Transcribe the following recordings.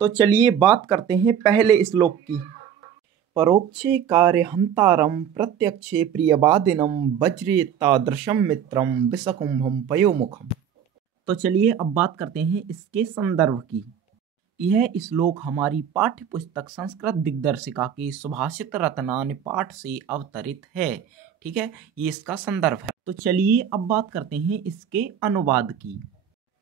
तो चलिए बात करते हैं पहले श्लोक की। परोक्षे कार्य हंतारम प्रत्यक्षे प्रियवादिनम वज्रे तादृशम मित्रम विषकुंभम पयोमुखम। तो चलिए अब बात करते हैं इसके संदर्भ की। यह श्लोक हमारी पाठ्य पुस्तक संस्कृत दिग्दर्शिका के सुभाषित रत्नान पाठ से अवतरित है। ठीक है, ये इसका संदर्भ है। तो चलिए अब बात करते हैं इसके अनुवाद की।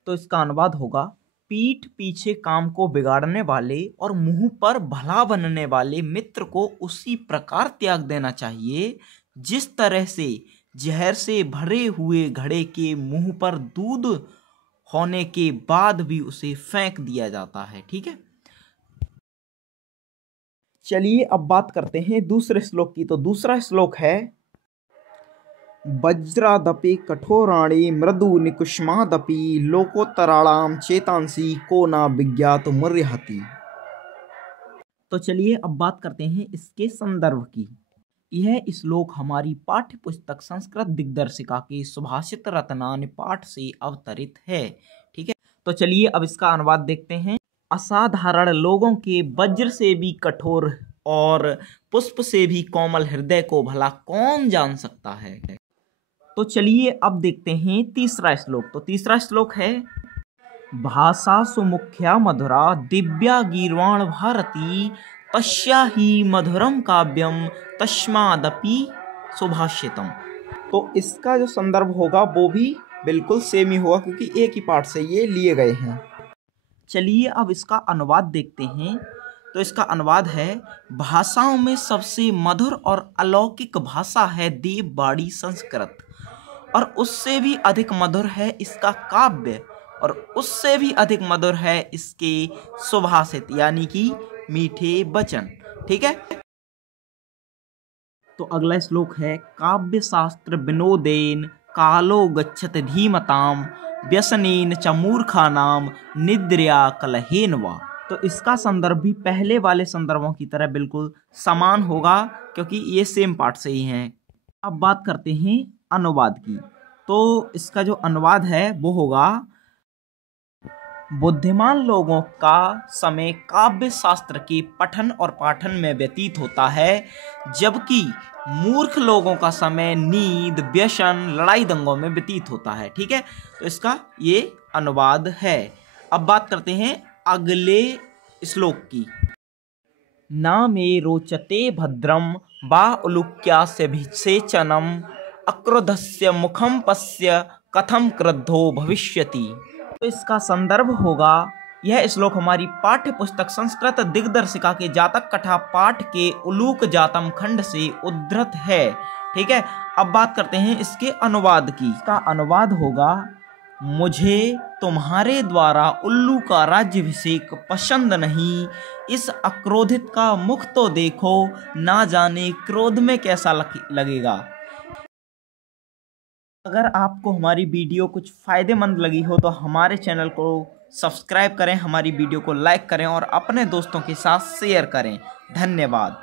तो इसका अनुवाद होगा, पीठ पीछे काम को बिगाड़ने वाले और मुंह पर भला बनने वाले मित्र को उसी प्रकार त्याग देना चाहिए जिस तरह से जहर से भरे हुए घड़े के मुंह पर दूध होने के बाद भी उसे फेंक दिया जाता है। ठीक है, चलिए अब बात करते हैं दूसरे श्लोक की। तो दूसरा श्लोक है, वज्रादपि कठोराणि मृदु निकुष्मादपि लोकोत्तराणाम चेतांसी को ना विज्ञात मुर्यहति। तो चलिए अब बात करते हैं इसके संदर्भ की। यह श्लोक हमारी पाठ्य पुस्तक संस्कृत दिग्दर्शिका के सुभाषित रत्नान पाठ से अवतरित है। ठीक है, तो चलिए अब इसका अनुवाद देखते हैं। असाधारण लोगों के वज्र से भी कठोर और पुष्प से भी कोमल हृदय को भला कौन जान सकता है। तो चलिए अब देखते हैं तीसरा श्लोक। तो तीसरा श्लोक है, भाषा सुमुख्या मधुरा दिव्या गीर्वाण भारती तस्या ही मधुरम काव्यम तस्मादपि सुभाषितम। तो इसका जो संदर्भ होगा वो भी बिल्कुल सेम ही होगा क्योंकि एक ही पाठ से ये लिए गए हैं। चलिए अब इसका अनुवाद देखते हैं। तो इसका अनुवाद है, भाषाओं में सबसे मधुर और अलौकिक भाषा है देववाणी संस्कृत, और उससे भी अधिक मधुर है इसका काव्य, और उससे भी अधिक मधुर है इसके सुभाषित यानी कि मीठे वचन। ठीक है, तो अगला श्लोक है, काव्य शास्त्र विनोदेन कालो गच्छत धीमताम व्यसनेन च मूर्खानाम निद्रया कलहेन वा। तो इसका संदर्भ भी पहले वाले संदर्भों की तरह बिल्कुल समान होगा क्योंकि ये सेम पार्ट से ही हैं। अब बात करते हैं अनुवाद की। तो इसका जो अनुवाद है वो होगा, बुद्धिमान लोगों का समय काव्य शास्त्र के पठन और पाठन में व्यतीत होता है, जबकि मूर्ख लोगों का समय नींद, व्यसन, लड़ाई दंगों में व्यतीत होता है। ठीक है, तो इसका ये अनुवाद है। अब बात करते हैं अगले श्लोक की। ना मे रोचते भद्रम वा उलुक्यास्य भिषेचनम अक्रोधस्य मुखम पश्य कथम क्रुद्धो भविष्यति। तो इसका संदर्भ होगा, यह श्लोक हमारी पाठ्य पुस्तक संस्कृत दिग्दर्शिका के जातक कथा पाठ के उलूक जातम खंड से उद्धृत है। ठीक है, अब बात करते हैं इसके अनुवाद की। इसका अनुवाद होगा, मुझे तुम्हारे द्वारा उल्लू का राज्याभिषेक पसंद नहीं। इस अक्रोधित का मुख तो देखो, ना जाने क्रोध में कैसा लगेगा। अगर आपको हमारी वीडियो कुछ फ़ायदेमंद लगी हो तो हमारे चैनल को सब्सक्राइब करें, हमारी वीडियो को लाइक करें और अपने दोस्तों के साथ शेयर करें। धन्यवाद।